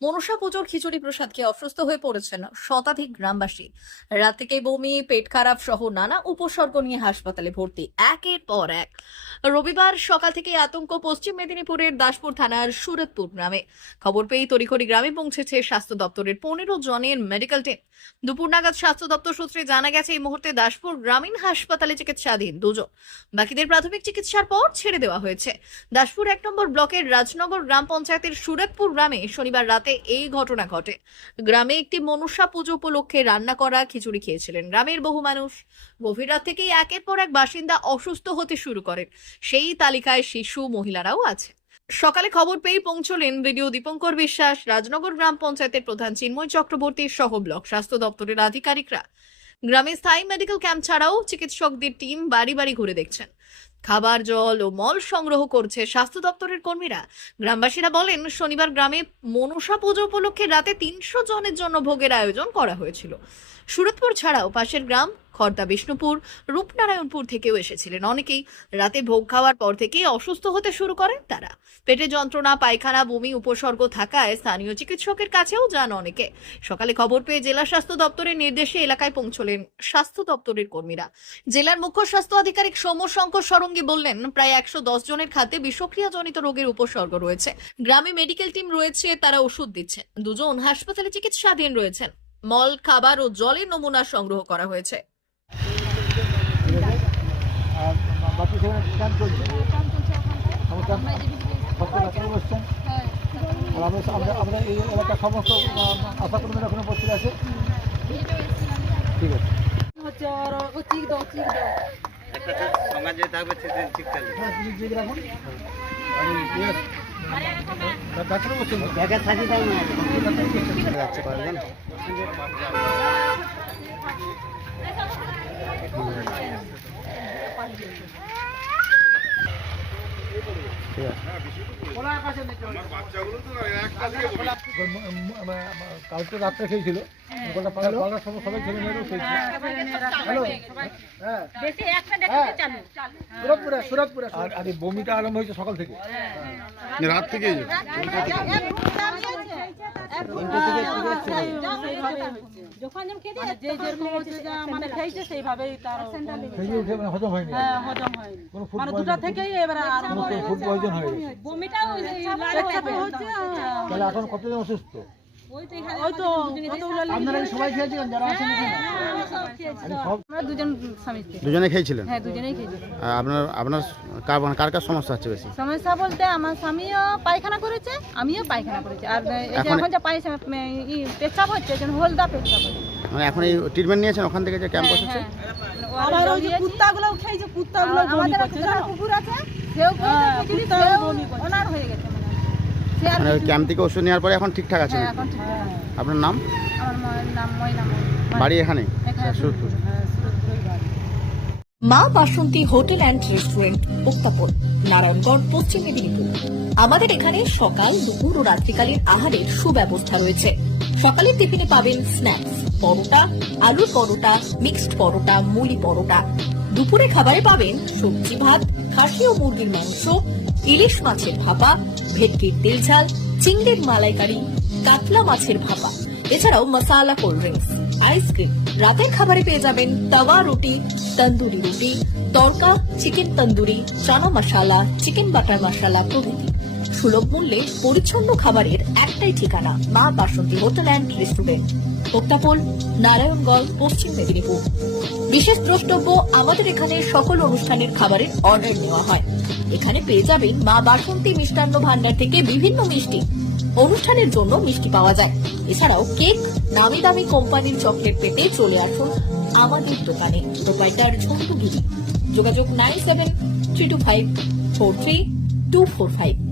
মনসা পুজোর খিচুড়ি প্রসাদ খেয়ে অসুস্থ হয়ে পড়েছেন শতাধিক গ্রামবাসী। রাত থেকে বমি, পেট খারাপ সহ নানা উপসর্গ নিয়ে হাসপাতালে ভর্তি, একের পর এক। রবিবার সকাল থেকে আতঙ্ক পশ্চিম মেদিনীপুরের দাসপুর থানার সুরতপুর গ্রামে। খবর পেয়ে তড়িঘড়ি গ্রামে পৌঁছেছে স্বাস্থ্য দপ্তরের পনেরো জনের মেডিকেল টিম। দুপুর নাগাদ স্বাস্থ্য দপ্তর সূত্রে জানা গেছে, এই মুহূর্তে দাসপুর গ্রামীণ হাসপাতালে চিকিৎসাধীন দুজন। বাকিদের প্রাথমিক চিকিৎসার পর ছেড়ে দেওয়া হয়েছে। দাসপুর এক নম্বর ব্লকের রাজনগর গ্রাম পঞ্চায়েতের সুরতপুর গ্রামে শনিবার রাতে এই ঘটনা ঘটে। গ্রামে একটি মনসা পুজো উপলক্ষে রান্না করা খিচুড়ি খেয়েছিলেন গ্রামের বহু মানুষ। গভীর রাত থেকেই একের পর এক বাসিন্দা অসুস্থ হতে শুরু করেন। সেই তালিকায় শিশু, মহিলারাও আছে। সকালে খবর পেয়ে পৌঁছলেন ভিডিও দীপঙ্কর বিশ্বাস, রাজনগর গ্রাম পঞ্চায়েতের প্রধান চিন্ময় চক্রবর্তী সহ ব্লক স্বাস্থ্য দপ্তরের আধিকারিকরা। গ্রামে স্থায়ী মেডিকেল ক্যাম্প ছাড়াও চিকিৎসকদের টিম বাড়ি বাড়ি ঘুরে দেখছেন। খাবার, জল ও মল সংগ্রহ করছে স্বাস্থ্য দপ্তরের কর্মীরা। গ্রামবাসীরা বলেন, শনিবার গ্রামে মনসা পুজো উপলক্ষে রাতে তিনশো জনের জন্য ভোগের আয়োজন করা হয়েছিল। সুরতপুর ছাড়াও পাশের গ্রাম খর্দা বিষ্ণুপুর, রূপনারায়ণপুর থেকেও এসেছিলেন। অনেকেই রাতে ভোগ খাওয়ার পর থেকেই অসুস্থ হতে শুরু করেন তারা। পেটে যন্ত্রণা, পায়খানা, বমি, উপসর্গ থাকায় স্থানীয় চিকিৎসকের কাছেও যান অনেকে। সকালে খবর পেয়ে জেলা স্বাস্থ্য দপ্তরের নির্দেশে এলাকায় পৌঁছলেন স্বাস্থ্য দপ্তরের কর্মীরা। জেলার মুখ্য স্বাস্থ্য আধিকারিক সৌম্য শঙ্কর সরঙ্গী বললেন, প্রায় একশো দশ জনের খাদ্যে বিষক্রিয়াজনিত রোগের উপসর্গ রয়েছে। গ্রামে মেডিকেল টিম রয়েছে, তারা ওষুধ দিচ্ছে দুজন হাসপাতালে চিকিৎসাধীন রয়েছেন। মল, খাবার ও জলের নমুনা সংগ্রহ করা হয়েছে। ক্যাম্প চলছে? আমার ক্যাম্প বসছেন। আর আমরা এই এলাকার সমস্ত আহ, আশাকর্মীরা এখনও উপস্থিত আছে। ঠিক আছে। হচ্ছে ওর ও চিক দাও চিক দাও। একটা সঙ্গে যে থাকবে সেদিন ঠিক থাকবে। হ্যাঁ ঠিক ঠিক রাখুন আমি ইয়ে ডাক্তার জায়গা থাকি তাই না। যাচ্ছে পারবেন? কালকে রাত্রে খেয়েছিল। গোটা পাড়া পাড়ার সব সবাই ছেলে মেয়েরাও খেয়েছিল হ্যালো? হ্যাঁ হ্যাঁ। আর বমিটা আরম্ভ হয়েছে সকাল থেকে। রাত থেকে যখন যেমন মানে যে যেরকম মানে খেয়েছে সেইভাবেই তার মানে হজম হয়নি হ্যাঁ, হজম হয়নি। মানে দুটা থেকেই এবারে বমিটাও হচ্ছে। হ্যাঁ। এখন অসুস্থ? ওই তো কতগুলো আপনারা কি সবাই খেয়েছিলেন? যারা আছেন এখানে? আরে সব আমরা দুজন খেয়েছিলেন? হ্যাঁ দুজনেই খেয়েছি আর আপনার আপনার কার মানে কার কার সমস্যা হচ্ছে বেশি? সমস্যা বলতে আমার স্বামীও পায়খানা করেছে আমিও পায়খানা করেছি। আর এই যে এখন- যে পায়খানা ই পেচ্ছাপ হচ্ছে যেন হলদা পেচ্ছাপ মানে এখন এই ট্রিটমেন্ট নিয়েছেন ওখান থেকে যে ক্যাম্প বসেছে আবার ওই যে কুত্তাগুলো খেয়েছে কুত্তাগুলো আমাদের কুকুর আছে সেও ওনার হয়ে গেছে। মনে ক্যাম্প থেকে ওষুধ নেওয়ার পরে এখন ঠিকঠাক আছে হ্যাঁ এখন ঠিক আছে। আপনার নাম? আমার মায়ের নাম ময়না ময়না। বাড়ি এখানে? এখানে সুরতপুর। হ্যাঁ, সুরতপুরের বাড়ি। Maa Basanti hotel and restaurant উত্তাপন Narayangarh Paschim Medinipur. আমাদের এখানে সকাল দুপুর ও রাত্রিকালীন আহারের সুব্যবস্থা রয়েছে। সকালের টিফিনে পাবেন স্ন্যাক্স পরোটা আলুর পরোটা মিক্সড পরোটা মুলি পরোটা। দুপুরে খাবারে পাবেন সবজি ভাত খাসি ও মুরগির মাংস ইলিশ মাছের ভাপা, ভেটকির তেল ঝাল, চিংড়ির মালাইকারি, কাতলা মাছের ভাপা। এছাড়াও মশালা কোল্ড ড্রিঙ্কস, আইসক্রিম। রাতের খাবারে পেয়ে যাবেন tawa roti, tandoori roti tadka chicken tandoori, chana masala, chicken butter masala প্রভৃতি। সুলভ মূল্যে পরিচ্ছন্ন খাবারের একটাই ঠিকানা, Maa Basanti hotel and restaurant. প্রত্যাপল Narayanganj, Paschim Medinipur. বিশেষ দ্রষ্টব্য, আমাদের এখানে সকল অনুষ্ঠানের খাবারের অর্ডার নেওয়া হয়। এখানে পেয়ে যাবেন মা বাসন্তী মিষ্টান্ন ভান্ডার থেকে বিভিন্ন মিষ্টি। অনুষ্ঠানের জন্য মিষ্টি পাওয়া যায়। এছাড়াও কেক, নামি দামি কোম্পানির চকলেট পেতে চলে আসুন আমাদের দোকানে। প্রোপাইটার ঝন্টুগিরি যোগাযোগ nine seven three two five four three two four five.